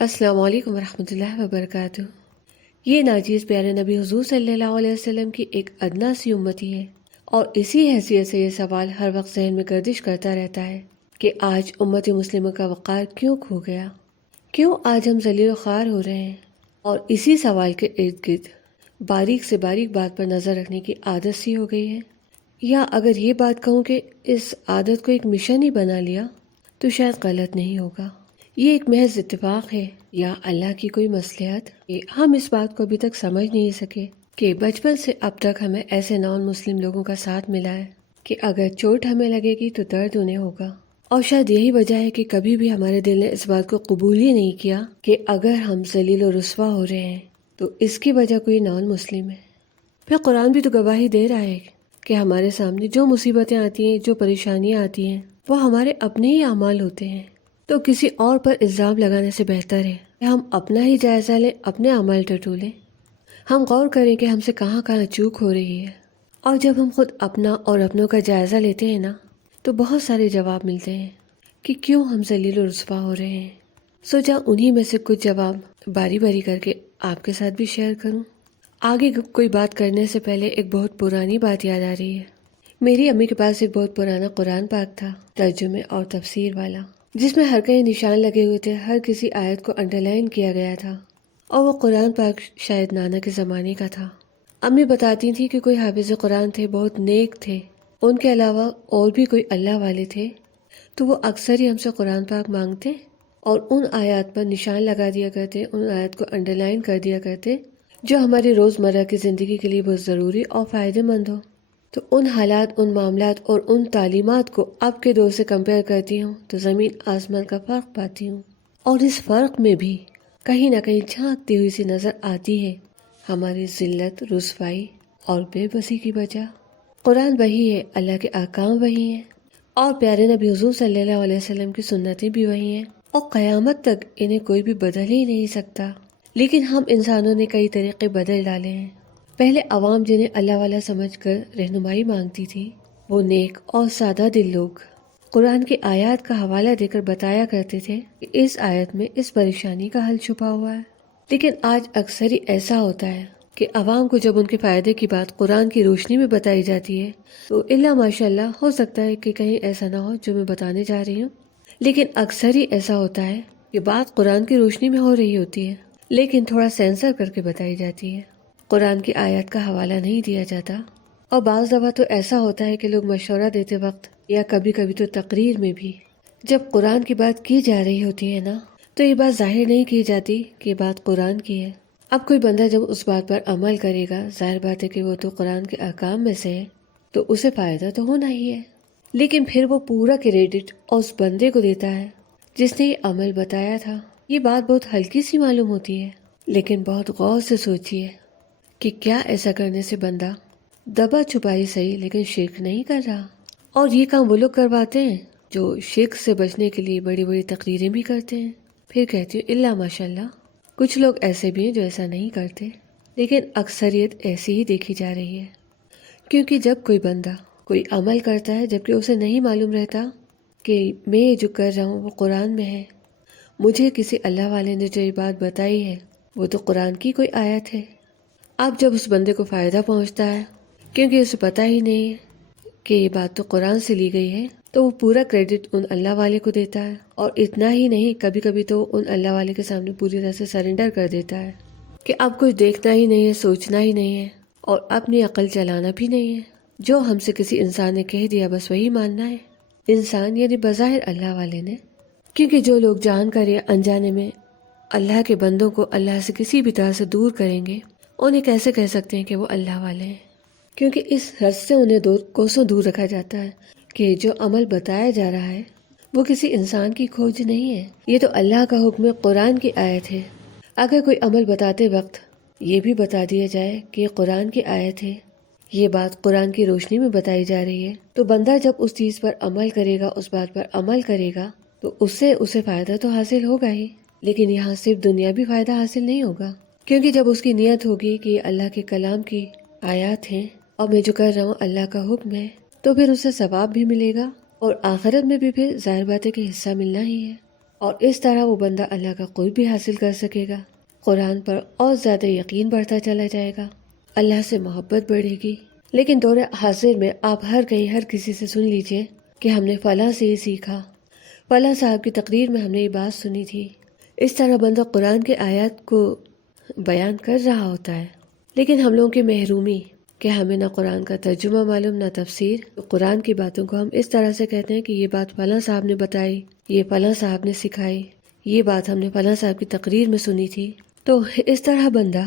السلام علیکم ورحمۃ اللہ وبرکاتہ۔ یہ ناچیز پیارے نبی حضور صلی اللہ علیہ وسلم کی ایک ادنا سی امتی ہے، اور اسی حیثیت سے یہ سوال ہر وقت ذہن میں گردش کرتا رہتا ہے کہ آج امت مسلمہ کا وقار کیوں کھو گیا، کیوں آج ہم ذلیل و خوار ہو رہے ہیں۔ اور اسی سوال کے ارد گرد باریک سے باریک بات پر نظر رکھنے کی عادت سی ہو گئی ہے، یا اگر یہ بات کہوں کہ اس عادت کو ایک مشن ہی بنا لیا تو شاید غلط نہیں ہوگا۔ یہ ایک محض اتفاق ہے یا اللہ کی کوئی مصلحت کہ ہم اس بات کو ابھی تک سمجھ نہیں سکے کہ بچپن سے اب تک ہمیں ایسے نان مسلم لوگوں کا ساتھ ملا ہے کہ اگر چوٹ ہمیں لگے گی تو درد انہیں ہوگا، اور شاید یہی وجہ ہے کہ کبھی بھی ہمارے دل نے اس بات کو قبول ہی نہیں کیا کہ اگر ہم ذلیل و رسوا ہو رہے ہیں تو اس کی وجہ کوئی نان مسلم ہے۔ پھر قرآن بھی تو گواہی دے رہا ہے کہ ہمارے سامنے جو مصیبتیں آتی ہیں، جو پریشانیاں آتی ہیں، وہ ہمارے اپنے ہی اعمال ہوتے ہیں۔ تو کسی اور پر الزام لگانے سے بہتر ہے کہ ہم اپنا ہی جائزہ لیں، اپنے اعمال ٹٹولیں، ہم غور کریں کہ ہم سے کہاں کہاں چوک ہو رہی ہے۔ اور جب ہم خود اپنا اور اپنوں کا جائزہ لیتے ہیں نا، تو بہت سارے جواب ملتے ہیں کہ کیوں ہم ذلیل و رسوا ہو رہے ہیں۔ سوچا انہی میں سے کچھ جواب باری باری کر کے آپ کے ساتھ بھی شیئر کروں۔ آگے کوئی بات کرنے سے پہلے ایک بہت پرانی بات یاد آ رہی ہے۔ میری امی کے پاس ایک بہت پرانا قرآن پاک تھا، ترجمے اور تفسیر والا، جس میں ہر کہیں نشان لگے ہوئے تھے، ہر کسی آیت کو انڈر لائن کیا گیا تھا، اور وہ قرآن پاک شاید نانا کے زمانے کا تھا۔ امی بتاتی تھی کہ کوئی حافظ قرآن تھے، بہت نیک تھے، ان کے علاوہ اور بھی کوئی اللہ والے تھے، تو وہ اکثر ہی ہم سے قرآن پاک مانگتے اور ان آیات پر نشان لگا دیا کرتے، ان آیات کو انڈر لائن کر دیا کرتے جو ہماری روزمرہ کی زندگی کے لیے بہت ضروری اور فائدہ مند ہو۔ تو ان حالات، ان معاملات اور ان تعلیمات کو اب کے دور سے کمپیئر کرتی ہوں تو زمین آسمان کا فرق پاتی ہوں، اور اس فرق میں بھی کہیں نہ کہیں جھانکتی ہوئی سی نظر آتی ہے ہماری ذلت، رسوائی اور بے بسی کی وجہ۔ قرآن وہی ہے، اللہ کے احکام وہی ہیں، اور پیارے نبی حضور صلی اللہ علیہ وسلم کی سنتیں بھی وہی ہیں، اور قیامت تک انہیں کوئی بھی بدل ہی نہیں سکتا۔ لیکن ہم انسانوں نے کئی طریقے بدل ڈالے ہیں۔ پہلے عوام جنہیں اللہ والا سمجھ کر رہنمائی مانگتی تھی، وہ نیک اور سادہ دل لوگ قرآن کی آیات کا حوالہ دے کر بتایا کرتے تھے کہ اس آیت میں اس پریشانی کا حل چھپا ہوا ہے۔ لیکن آج اکثر ہی ایسا ہوتا ہے کہ عوام کو جب ان کے فائدے کی بات قرآن کی روشنی میں بتائی جاتی ہے تو اللہ ماشاء اللہ ہو سکتا ہے کہ کہیں ایسا نہ ہو جو میں بتانے جا رہی ہوں، لیکن اکثر ہی ایسا ہوتا ہے کہ بات قرآن کی روشنی میں ہو رہی ہوتی ہے لیکن تھوڑا سینسر کر کے بتائی جاتی ہے، قرآن کی آیات کا حوالہ نہیں دیا جاتا۔ اور بعض دفعہ تو ایسا ہوتا ہے کہ لوگ مشورہ دیتے وقت یا کبھی کبھی تو تقریر میں بھی جب قرآن کی بات کی جا رہی ہوتی ہے نا، تو یہ بات ظاہر نہیں کی جاتی کہ یہ بات قرآن کی ہے۔ اب کوئی بندہ جب اس بات پر عمل کرے گا، ظاہر بات ہے کہ وہ تو قرآن کے احکام میں سے ہے، تو اسے فائدہ تو ہونا ہی ہے، لیکن پھر وہ پورا کریڈٹ اس بندے کو دیتا ہے جس نے یہ عمل بتایا تھا۔ یہ بات بہت ہلکی سی معلوم ہوتی ہے، لیکن بہت غور سے سوچیے کہ کیا ایسا کرنے سے بندہ دبا چھپائی صحیح لیکن شرک نہیں کر رہا؟ اور یہ کام وہ لوگ کرواتے ہیں جو شرک سے بچنے کے لیے بڑی بڑی تقریریں بھی کرتے ہیں۔ پھر کہتی ہوں اللہ ماشاء اللہ، کچھ لوگ ایسے بھی ہیں جو ایسا نہیں کرتے، لیکن اکثریت ایسی ہی دیکھی جا رہی ہے، کیونکہ جب کوئی بندہ کوئی عمل کرتا ہے جبکہ اسے نہیں معلوم رہتا کہ میں یہ جو کر رہا ہوں وہ قرآن میں ہے، مجھے کسی اللہ والے نے جو یہ بات بتائی ہے وہ تو قرآن کی کوئی آیت ہے، اب جب اس بندے کو فائدہ پہنچتا ہے کیونکہ اسے پتہ ہی نہیں ہے کہ یہ بات تو قرآن سے لی گئی ہے، تو وہ پورا کریڈٹ ان اللہ والے کو دیتا ہے، اور اتنا ہی نہیں، کبھی کبھی تو ان اللہ والے کے سامنے پوری طرح سے سرنڈر کر دیتا ہے کہ اب کچھ دیکھنا ہی نہیں ہے، سوچنا ہی نہیں ہے، اور اپنی عقل چلانا بھی نہیں ہے، جو ہم سے کسی انسان نے کہہ دیا بس وہی ماننا ہے۔ انسان یعنی بظاہر اللہ والے نے، کیونکہ جو لوگ جان کر یا انجانے میں اللہ کے بندوں کو اللہ سے کسی بھی طرح سے دور کریں گے، انہیں کیسے کہہ سکتے ہیں کہ وہ اللہ والے ہیں؟ کیونکہ اس حد سے انہیں کوسوں دور رکھا جاتا ہے کہ جو عمل بتایا جا رہا ہے وہ کسی انسان کی کھوج نہیں ہے، یہ تو اللہ کا حکم ہے، قرآن کی آیت ہے۔ اگر کوئی عمل بتاتے وقت یہ بھی بتا دیا جائے کہ یہ قرآن کی آیت ہے، یہ بات قرآن کی روشنی میں بتائی جا رہی ہے، تو بندہ جب اس چیز پر عمل کرے گا، اس بات پر عمل کرے گا، تو اس سے اسے فائدہ تو حاصل ہوگا ہی، لیکن یہاں صرف دنیاوی فائدہ حاصل نہیں ہوگا، کیونکہ جب اس کی نیت ہوگی کہ یہ اللہ کے کلام کی آیات ہیں اور میں جو کر رہا ہوں اللہ کا حکم ہے، تو پھر اسے ثواب بھی ملے گا، اور آخرت میں بھی پھر ظاہر بات ہے کہ حصہ ملنا ہی ہے۔ اور اس طرح وہ بندہ اللہ کا قرب بھی حاصل کر سکے گا، قرآن پر اور زیادہ یقین بڑھتا چلا جائے گا، اللہ سے محبت بڑھے گی۔ لیکن دور حاضر میں آپ ہر کسی سے سن لیجئے کہ ہم نے فلاں سے یہ سیکھا، فلاں صاحب کی تقریر میں ہم نے یہ بات سنی تھی۔ اس طرح بندہ قرآن کے آیات کو بیان کر رہا ہوتا ہے، لیکن ہم لوگوں کی محرومی کہ ہمیں نہ قرآن کا ترجمہ معلوم نہ تفسیر، قرآن کی باتوں کو ہم اس طرح سے کہتے ہیں کہ یہ بات فلاں صاحب نے بتائی، یہ فلاں صاحب نے سکھائی، یہ بات ہم نے فلاں صاحب کی تقریر میں سنی تھی۔ تو اس طرح بندہ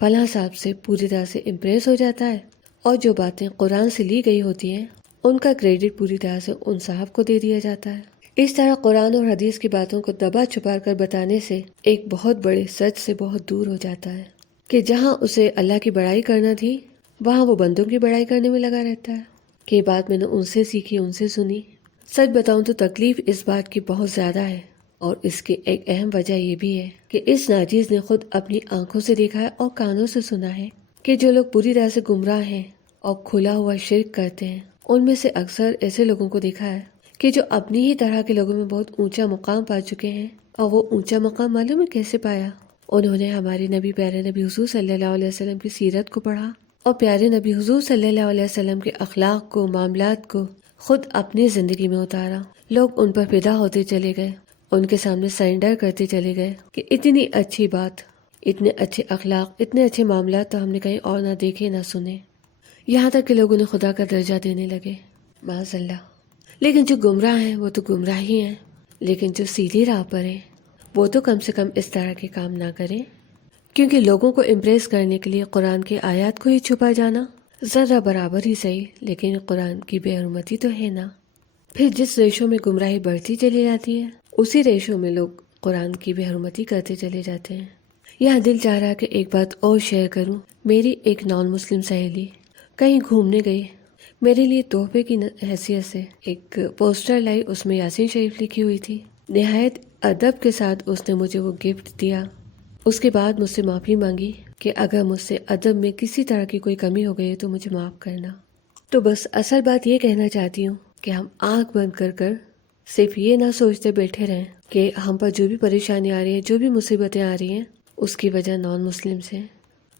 فلاں صاحب سے پوری طرح سے امپریس ہو جاتا ہے، اور جو باتیں قرآن سے لی گئی ہوتی ہیں ان کا کریڈٹ پوری طرح سے ان صاحب کو دے دیا جاتا ہے۔ اس طرح قرآن اور حدیث کی باتوں کو دبا چھپا کر بتانے سے ایک بہت بڑے سچ سے بہت دور ہو جاتا ہے کہ جہاں اسے اللہ کی بڑائی کرنا تھی وہاں وہ بندوں کی بڑائی کرنے میں لگا رہتا ہے کہ یہ بات میں نے ان سے سیکھی، ان سے سنی۔ سچ بتاؤں تو تکلیف اس بات کی بہت زیادہ ہے، اور اس کی ایک اہم وجہ یہ بھی ہے کہ اس ناجیز نے خود اپنی آنکھوں سے دیکھا ہے اور کانوں سے سنا ہے کہ جو لوگ پوری طرح سے گمراہ ہیں اور کھلا ہوا شرک کرتے ہیں، ان میں سے اکثر ایسے لوگوں کو دیکھا ہے کہ جو اپنی ہی طرح کے لوگوں میں بہت اونچا مقام پا چکے ہیں۔ اور وہ اونچا مقام معلوم ہے کیسے پایا؟ انہوں نے ہمارے نبی، پیارے نبی حضور صلی اللہ علیہ وسلم کی سیرت کو پڑھا، اور پیارے نبی حضور صلی اللہ علیہ وسلم کے اخلاق کو، معاملات کو خود اپنی زندگی میں اتارا۔ لوگ ان پر فدا ہوتے چلے گئے، ان کے سامنے سرنڈر کرتے چلے گئے کہ اتنی اچھی بات، اتنے اچھے اخلاق، اتنے اچھے معاملات تو ہم نے کہیں اور نہ دیکھے نہ سنے، یہاں تک کہ لوگوں نے خدا کا درجہ دینے لگے، معاذ اللہ۔ لیکن جو گمراہ ہیں وہ تو گمراہ ہی ہیں، لیکن جو سیدھی راہ پر ہیں وہ تو کم سے کم اس طرح کے کام نہ کریں، کیونکہ لوگوں کو امپریس کرنے کے لیے قرآن کے آیات کو ہی چھپا جانا ذرا برابر ہی صحیح، لیکن قرآن کی بے حرمتی تو ہے نا۔ پھر جس ریشو میں گمراہی بڑھتی چلی جاتی ہے اسی ریشو میں لوگ قرآن کی بے حرمتی کرتے چلے جاتے ہیں۔ یہاں دل چاہ رہا کہ ایک بات اور شیئر کروں۔ میری ایک نان مسلم سہیلی کہیں گھومنے گئی، میرے لیے تحفے کی حیثیت سے ایک پوسٹر لائی، اس میں یاسین شریف لکھی ہوئی تھی۔ نہایت ادب کے ساتھ اس نے مجھے وہ گفٹ دیا۔ اس کے بعد مجھ سے معافی مانگی کہ اگر مجھ سے ادب میں کسی طرح کی کوئی کمی ہو گئی ہے تو مجھے معاف کرنا۔ تو بس اصل بات یہ کہنا چاہتی ہوں کہ ہم آنکھ بند کر کر صرف یہ نہ سوچتے بیٹھے رہیں کہ ہم پر جو بھی پریشانی آ رہی ہے، جو بھی مصیبتیں آ رہی ہیں، اس کی وجہ نان مسلم سے۔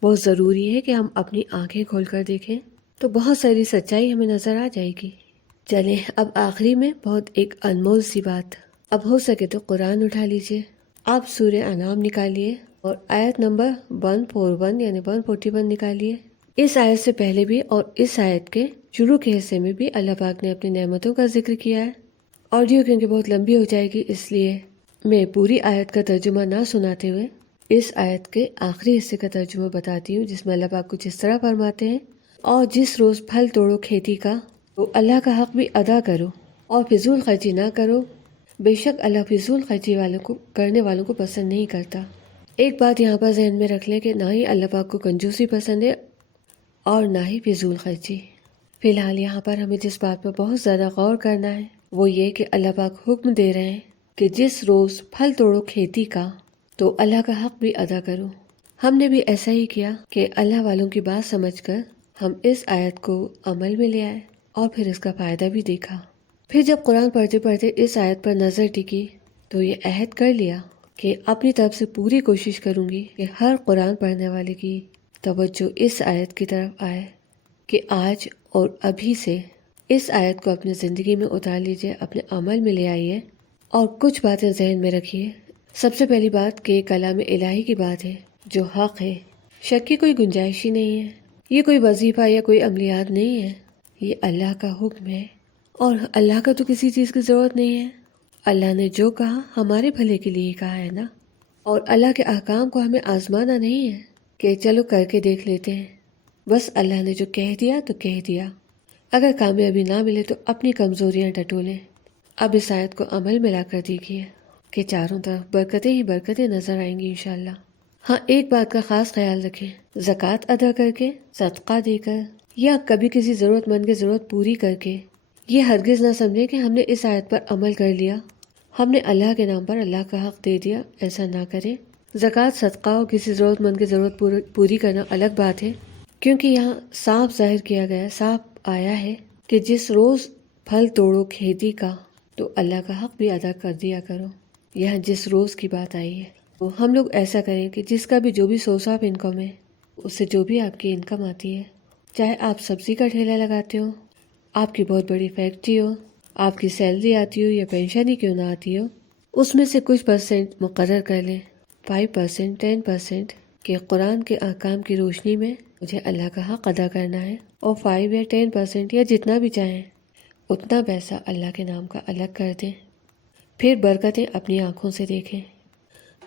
بہت ضروری ہے کہ ہم اپنی آنکھیں کھول کر دیکھیں تو بہت ساری سچائی ہمیں نظر آ جائے گی۔ چلیں اب آخری میں بہت ایک انمول سی بات، اب ہو سکے تو قرآن اٹھا لیجئے، آپ سورہ انعام نکالیے اور آیت نمبر 141 یعنی 141 نکالیے۔ اس آیت سے پہلے بھی اور اس آیت کے شروع کے حصے میں بھی اللہ پاک نے اپنی نعمتوں کا ذکر کیا ہے۔ آڈیو کیونکہ بہت لمبی ہو جائے گی، اس لیے میں پوری آیت کا ترجمہ نہ سناتے ہوئے اس آیت کے آخری حصے کا ترجمہ بتاتی ہوں، جس میں اللہ پاک کچھ اس طرح فرماتے ہیں: اور جس روز پھل توڑو کھیتی کا تو اللہ کا حق بھی ادا کرو اور فضول خرچی نہ کرو، بے شک اللہ فضول خرچی کرنے والوں کو پسند نہیں کرتا۔ ایک بات یہاں پر ذہن میں رکھ لیں کہ نہ ہی اللہ پاک کو کنجوسی پسند ہے اور نہ ہی فضول خرچی۔ فی الحال یہاں پر ہمیں جس بات پر بہت زیادہ غور کرنا ہے وہ یہ کہ اللہ پاک حکم دے رہے ہیں کہ جس روز پھل توڑو کھیتی کا تو اللہ کا حق بھی ادا کرو۔ ہم نے بھی ایسا ہی کیا کہ اللہ والوں کی بات سمجھ کر ہم اس آیت کو عمل میں لے آئے اور پھر اس کا فائدہ بھی دیکھا۔ پھر جب قرآن پڑھتے پڑھتے اس آیت پر نظر ٹکی تو یہ عہد کر لیا کہ اپنی طرف سے پوری کوشش کروں گی کہ ہر قرآن پڑھنے والے کی توجہ اس آیت کی طرف آئے کہ آج اور ابھی سے اس آیت کو اپنی زندگی میں اتار لیجئے، اپنے عمل میں لے آئیے اور کچھ باتیں ذہن میں رکھیے۔ سب سے پہلی بات کہ کلام الہی کی بات ہے جو حق ہے، شک کی کوئی گنجائش ہی نہیں ہے، یہ کوئی وظیفہ یا کوئی عملیات نہیں ہے، یہ اللہ کا حکم ہے، اور اللہ کا تو کسی چیز کی ضرورت نہیں ہے۔ اللہ نے جو کہا ہمارے بھلے کے لیے کہا ہے نا، اور اللہ کے احکام کو ہمیں آزمانا نہیں ہے کہ چلو کر کے دیکھ لیتے ہیں، بس اللہ نے جو کہہ دیا تو کہہ دیا، اگر کامیابی نہ ملے تو اپنی کمزوریاں ٹٹولیں۔ اب اس آیت کو عمل میں لا کر دیکھیے کہ چاروں طرف برکتیں ہی برکتیں نظر آئیں گی انشاءاللہ۔ ہاں ایک بات کا خاص خیال رکھیں، زکوٰۃ ادا کر کے، صدقہ دے کر یا کبھی کسی ضرورت مند کی ضرورت پوری کر کے یہ ہرگز نہ سمجھیں کہ ہم نے اس آیت پر عمل کر لیا، ہم نے اللہ کے نام پر اللہ کا حق دے دیا، ایسا نہ کریں۔ زکوٰۃ، صدقہ اور کسی ضرورت مند کی ضرورت پوری کرنا الگ بات ہے، کیونکہ یہاں صاف ظاہر کیا گیا، صاف آیا ہے کہ جس روز پھل توڑو کھیتی کا تو اللہ کا حق بھی ادا کر دیا کرو۔ یہاں جس روز کی بات آئی ہے تو ہم لوگ ایسا کریں کہ جس کا بھی جو بھی سورس آف انکم ہے، اس سے جو بھی آپ کی انکم آتی ہے، چاہے آپ سبزی کا ٹھیلا لگاتے ہو، آپ کی بہت بڑی فیکٹری ہو، آپ کی سیلری آتی ہو یا پینشن ہی کیوں نہ آتی ہو، اس میں سے کچھ پرسنٹ مقرر کر لیں، 5%، 10%، کہ قرآن کے احکام کی روشنی میں مجھے اللہ کا حق ادا کرنا ہے، اور 5 یا 10% یا جتنا بھی چاہیں اتنا پیسہ اللہ کے نام کا الگ کر دیں۔ پھر برکتیں اپنی آنکھوں سے دیکھیں۔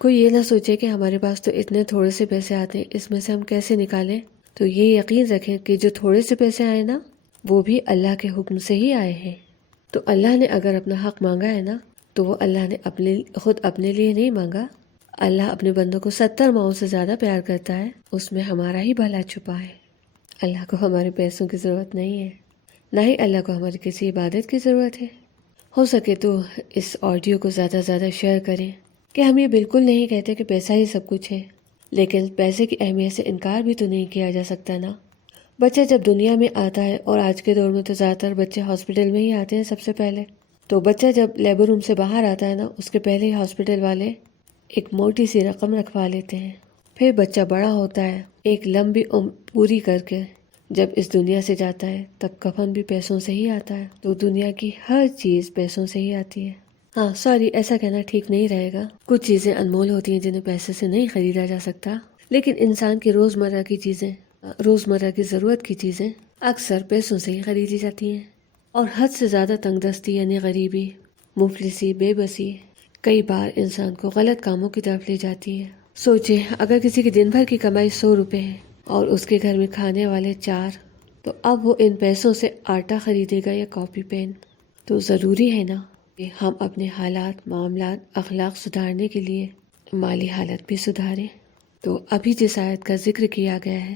کوئی یہ نہ سوچے کہ ہمارے پاس تو اتنے تھوڑے سے پیسے آتے ہیں، اس میں سے ہم کیسے نکالیں۔ تو یہ یقین رکھیں کہ جو تھوڑے سے پیسے آئے نا، وہ بھی اللہ کے حکم سے ہی آئے ہیں۔ تو اللہ نے اگر اپنا حق مانگا ہے نا، تو وہ اللہ نے خود اپنے لیے نہیں مانگا۔ اللہ اپنے بندوں کو 70 ماؤں سے زیادہ پیار کرتا ہے، اس میں ہمارا ہی بھلا چھپا ہے۔ اللہ کو ہمارے پیسوں کی ضرورت نہیں ہے، نہ ہی اللہ کو ہماری کسی عبادت کی ضرورت ہے۔ ہو سکے تو اس آڈیو کو زیادہ سے زیادہ شیئر کریں، کہ ہم یہ بالکل نہیں کہتے کہ پیسہ ہی سب کچھ ہے، لیکن پیسے کی اہمیت سے انکار بھی تو نہیں کیا جا سکتا نا۔ بچہ جب دنیا میں آتا ہے، اور آج کے دور میں تو زیادہ تر بچے ہاسپٹل میں ہی آتے ہیں سب سے پہلے، تو بچہ جب لیبر روم سے باہر آتا ہے نا، اس کے پہلے ہی ہاسپٹل والے ایک موٹی سی رقم رکھوا لیتے ہیں۔ پھر بچہ بڑا ہوتا ہے، ایک لمبی عمر پوری کر کے جب اس دنیا سے جاتا ہے، تب کفن بھی پیسوں سے ہی آتا ہے۔ تو دنیا کی ہر چیز پیسوں سے ہی آتی ہے۔ ہاں سوری، ایسا کہنا ٹھیک نہیں رہے گا، کچھ چیزیں انمول ہوتی ہیں جنہیں پیسے سے نہیں خریدا جا سکتا، لیکن انسان کی روزمرہ کی چیزیں، روزمرہ کی ضرورت کی چیزیں اکثر پیسوں سے ہی خریدی جاتی ہیں۔ اور حد سے زیادہ تنگ دستی یعنی غریبی، مفلسی، بے بسی کئی بار انسان کو غلط کاموں کی طرف لے جاتی ہے۔ سوچیں، اگر کسی کی دن بھر کی کمائی 100 روپے ہے اور اس کے گھر میں کھانے والے 4، تو اب وہ ان پیسوں سے آٹا خریدے گا یا کاپی پین؟ تو ضروری ہے نا کہ ہم اپنے حالات، معاملات، اخلاق سدھارنے کے لیے مالی حالت بھی سدھاریں۔ تو ابھی جس آیت کا ذکر کیا گیا ہے،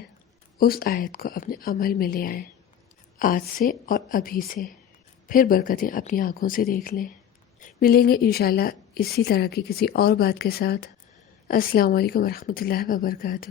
اس آیت کو اپنے عمل میں لے آئیں، آج سے اور ابھی سے، پھر برکتیں اپنی آنکھوں سے دیکھ لیں۔ ملیں گے انشاءاللہ اسی طرح کی کسی اور بات کے ساتھ۔ السلام علیکم ورحمۃ اللہ وبرکاتہ۔